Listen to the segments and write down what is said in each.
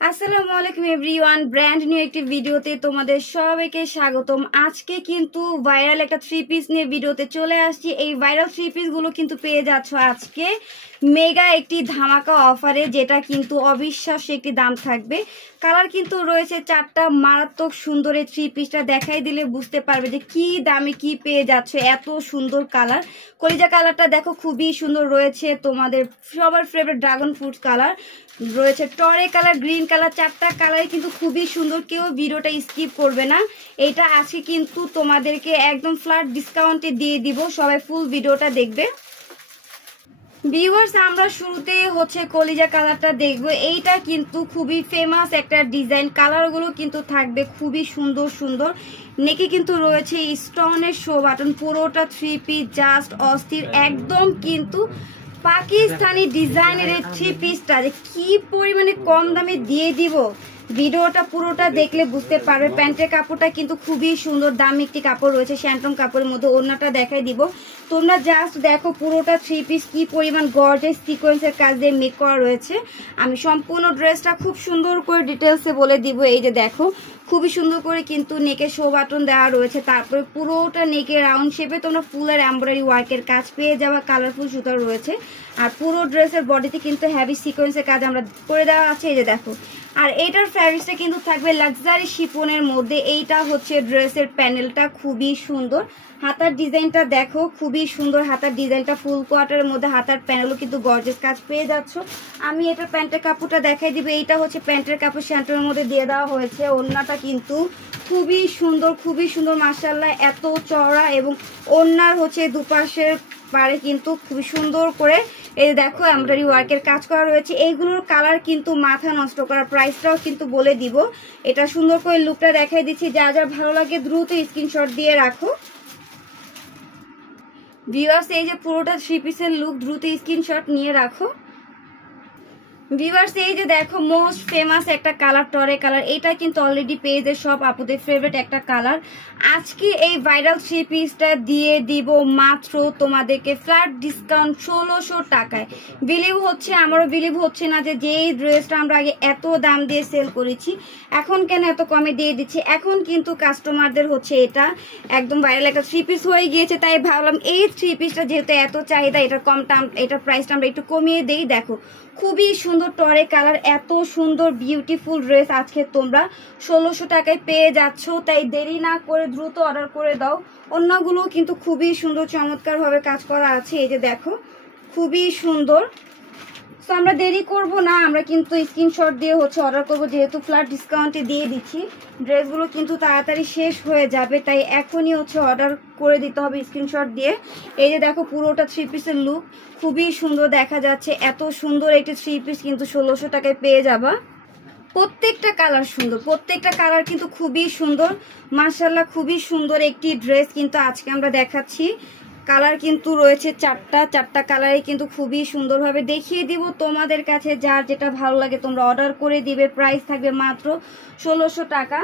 আসসালামু আলাইকুম everyone, brand new একটি ভিডিওতে তোমাদের সবাইকে স্বাগতম। আজকে কিন্তু ভাইরাল একটা থ্রি পিস নিয়ে ভিডিওতে চলে আসছি। এই ভাইরাল থ্রি পিস গুলো কিন্তু পেয়ে যাচ্ছ আজকে মেগা একটি ধামাকা অফারে, যেটা কিন্তু অবিশ্বাস্য একটি দাম থাকবে। কালার কিন্তু রয়েছে চারটা, মারাত্মক সুন্দর। এই থ্রি পিসটা দেখাই দিলে বুঝতে পারবে যে কি দামে কি পেয়ে যাচ্ছে। এত সুন্দর কালার, কলিজা কালারটা দেখো খুবই সুন্দর রয়েছে। তোমাদের সবার ফেভারিট ড্রাগন ফ্রুট কালার রয়েছে, টরে কালার, গ্রিন কালার, চারটা কালার কিন্তু খুবই সুন্দর। কেউ ভিডিওটা স্কিপ করবে না। এটা আজকে কিন্তু তোমাদেরকে একদম ফ্ল্যাট ডিসকাউন্টে দিয়ে দিব, সবাই ফুল ভিডিওটা দেখবে। ভিউয়ার্স, আমরা শুরুতে হচ্ছে কলিজা কালারটা দেখবো। এইটা কিন্তু খুবই ফেমাস একটা ডিজাইন, কালারগুলো কিন্তু থাকবে খুবই সুন্দর সুন্দর। নেকে কিন্তু রয়েছে স্টোনের শো বাটন, পুরোটা থ্রি পিস জাস্ট অস্থির একদম। কিন্তু পাকিস্তানি ডিজাইনের এই থ্রি পিসটা যে কি পরিমাণে কম দামে দিয়ে দিব, ভিডিওটা পুরোটা দেখলে বুঝতে পারবে। প্যান্টের কাপড়টা কিন্তু খুবই সুন্দর, দামি একটি কাপড় রয়েছে, শ্যান্টম কাপড়ের মধ্যে। ওড়নাটা দেখাই দিব, তোমরা জাস্ট দেখো পুরোটা থ্রি পিস কি পরিমাণ গর্জিয়াস সিকোয়েন্সের কাজ দিয়ে মেক করা রয়েছে। আমি সম্পূর্ণ ড্রেসটা খুব সুন্দর করে ডিটেলসে বলে দিব। এই যে দেখো খুবই সুন্দর করে কিন্তু নেকে শো বাটন দেওয়া রয়েছে, তারপরে পুরোটা নেকে রাউন্ড শেপে তোমরা ফুলের এমব্রয়ডারি ওয়ার্কের কাজ পেয়ে যাওয়া, কালারফুল সুতা রয়েছে। আর পুরো ড্রেসের বডিতে কিন্তু হেভি সিকোয়েন্সের কাজ আমরা করে দেওয়া আছে। এই যে দেখো, আর এইটার ফ্যাব্রিক্সটা কিন্তু থাকবে লাক্সারি শিফনের মধ্যে। এইটা হচ্ছে ড্রেসের প্যানেলটা খুবই সুন্দর। হাতার ডিজাইনটা দেখো খুবই সুন্দর, হাতার ডিজাইনটা ফুল কোয়ার্টারের মধ্যে। হাতার প্যানেলও কিন্তু গর্জিয়াস কাজ পেয়ে যাচ্ছ। আমি এটার প্যান্টের কাপড়টা দেখাই দিব। এইটা হচ্ছে প্যান্টের কাপড়, শ্যান্টের মধ্যে দিয়ে দেওয়া হয়েছে। ওড়নাটা কিন্তু খুবই সুন্দর, খুবই সুন্দর মাশাআল্লাহ, এত চওড়া। এবং ওড়নার হচ্ছে দুপাশের পারে কিন্তু খুবই সুন্দর করে এই দেখো এমব্রয়ডারি ওয়ার্কের কাজ করা রয়েছে। এইগুলোর কালার কিন্তু মাথা নষ্ট করা। প্রাইসটাও কিন্তু বলে দিব। এটা সুন্দর করে লুকটা দেখাই দিচ্ছি, যা যা ভালো লাগে দ্রুত স্ক্রিনশট দিয়ে রাখো। ভিউয়ার্স, এই যে পুরোটা থ্রি পিসের লুক, দ্রুত স্ক্রিনশট নিয়ে রাখো। ভিউয়ার্স, এই যে দেখো মোস্ট ফেমাস একটা কালার, টরে কালার। এটা কিন্তু অলরেডি পেজে সব আপুদের ফেভারিট একটা কালার। আজকে এই ভাইরাল থ্রি পিসটা দিয়ে দিব মাত্র তোমাদেরকে ফ্ল্যাট ডিসকাউন্ট 1600 টাকায়। বিলিভ হচ্ছে, আমারও বিলিভ হচ্ছে না যে যেই ড্রেসটা আমরা আগে এত দাম দিয়ে সেল করেছি, এখন কেন এত কমে দিয়ে দিচ্ছি। এখন কিন্তু কাস্টমারদের হচ্ছে এটা একদম ভাইরাল একটা থ্রি পিস হয়ে গিয়েছে, তাই ভাবলাম এই থ্রি পিসটা যেহেতু এত চাহিদা, এটার এটার প্রাইসটা আমরা একটু কমিয়ে দেই। দেখো খুবই সুন্দর টরে কালার, এত সুন্দর বিউটিফুল ড্রেস আজকে তোমরা 1600 টাকায় পেয়ে যাচ্ছ। তাই দেরি না করে দ্রুত অর্ডার করে দাও। অন্যগুলো কিন্তু খুবই সুন্দর চমৎকার ভাবে কাজ করা আছে। এই যে দেখো খুবই সুন্দর। তো আমরা দেরি করব না, আমরা কিন্তু স্ক্রিনশট দিয়ে হচ্ছে অর্ডার করব, যেহেতু ফ্ল্যাট ডিসকাউন্টে দিয়ে দিচ্ছি। ড্রেসগুলো কিন্তু তাড়াতাড়ি শেষ হয়ে যাবে, তাই এখনই হচ্ছে অর্ডার করে দিতে হবে স্ক্রিনশট দিয়ে। এই যে দেখো পুরোটা থ্রি পিসের লুক খুবই সুন্দর দেখা যাচ্ছে। এত সুন্দর একটি থ্রি পিস কিন্তু 1600 টাকায় পেয়ে যাবা। প্রত্যেকটা কালার সুন্দর, প্রত্যেকটা কালার কিন্তু খুবই সুন্দর মাশাআল্লাহ। খুবই সুন্দর একটি ড্রেস কিন্তু আজকে আমরা দেখাচ্ছি। কালার কিন্তু রয়েছে চারটা কালারে কিন্তু খুবই সুন্দরভাবে দেখিয়ে দিব তোমাদের কাছে। যার যেটা ভালো লাগে তোমরা অর্ডার করে দিবে। প্রাইস থাকবে মাত্র 1600 টাকা।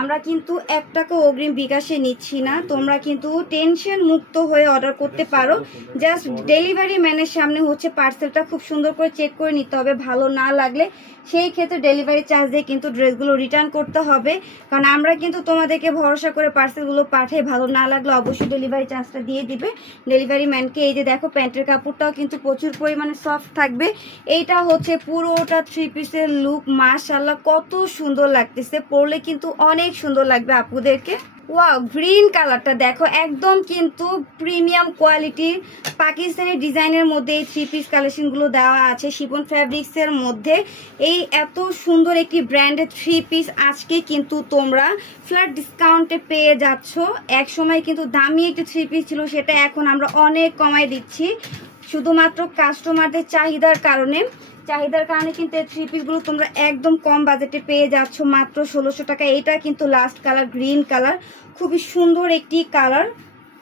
আমরা কিন্তু 1 টাকা অগ্রিম বিকাশে নিচ্ছি না, তোমরা কিন্তু টেনশন মুক্ত হয়ে অর্ডার করতে পারো। জাস্ট ডেলিভারি ম্যানের সামনে হচ্ছে পার্সেলটা খুব সুন্দর করে চেক করে নিতে হবে। ভালো না লাগলে সেই ক্ষেত্রে ডেলিভারি চার্জ দিয়ে কিন্তু ড্রেসগুলো রিটার্ন করতে হবে, কারণ আমরা কিন্তু তোমাদেরকে ভরসা করে পার্সেলগুলো পাঠাই। ভালো না লাগলে অবশ্যই ডেলিভারি চার্জটা দিয়ে দিবে ডেলিভারি ম্যানকে। এই যে দেখো প্যান্টের কাপড়টাও কিন্তু প্রচুর পরিমাণে সফট থাকবে। এইটা হচ্ছে পুরোটা থ্রি পিসের লুক মাশাআল্লাহ, কত সুন্দর লাগতেছে। পরলে কিন্তু অনেক সুন্দর লাগবে আপুদেরকে। ওয়াও, গ্রিন কালারটা দেখো একদম কিন্তু প্রিমিয়াম কোয়ালিটির পাকিস্তানি ডিজাইনের মধ্যে এই থ্রি পিস কালেকশনগুলো দেওয়া আছে শিফন ফ্যাব্রিক্সের মধ্যে। এই এত সুন্দর একটি ব্র্যান্ডের থ্রি পিস আজকে কিন্তু তোমরা ফ্ল্যাট ডিসকাউন্টে পেয়ে যাচ্ছ। এক সময় কিন্তু দামি একটি থ্রি পিস ছিল, সেটা এখন আমরা অনেক কমায় দিচ্ছি শুধুমাত্র কাস্টমারদের চাহিদার কারণে কিন্তু এই থ্রি পিসগুলো তোমরা একদম কম বাজেটে পেয়ে যাচ্ছ মাত্র 1600 টাকা। এটা কিন্তু লাস্ট কালার গ্রিন কালার, খুবই সুন্দর একটি কালার।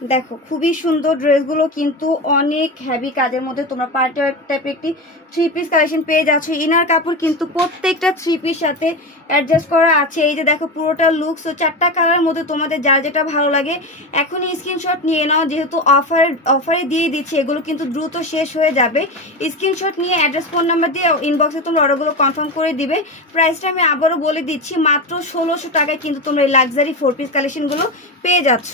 দেখো খুবই সুন্দর ড্রেসগুলো কিন্তু অনেক হেভি কাজের মধ্যে তোমরা পার্টি টাইপের একটি 3 পিস কালেকশন পেয়ে যাচ্ছ। ইনার কাপড় কিন্তু প্রত্যেকটা 3 পিস সাথে অ্যাডজাস্ট করা আছে। এই যে দেখো পুরোটা লুক। সো 4টা কালার মধ্যে তোমাদের যার যেটা ভালো লাগে এখনই স্ক্রিনশট নিয়ে নাও, যেহেতু অফারে দিয়ে দিচ্ছি, এগুলো কিন্তু দ্রুত শেষ হয়ে যাবে। স্ক্রিনশট নিয়ে অ্যাড্রেস ফোন নাম্বার দিয়ে ইনবক্সে তোমরা অর্ডারগুলো কনফার্ম করে দিবে। প্রাইসটা আমি আবারও বলে দিচ্ছি, মাত্র 1600 টাকায় কিন্তু তোমরা এই লাক্সারি 4 পিস কালেকশনগুলো পেয়ে যাচ্ছ।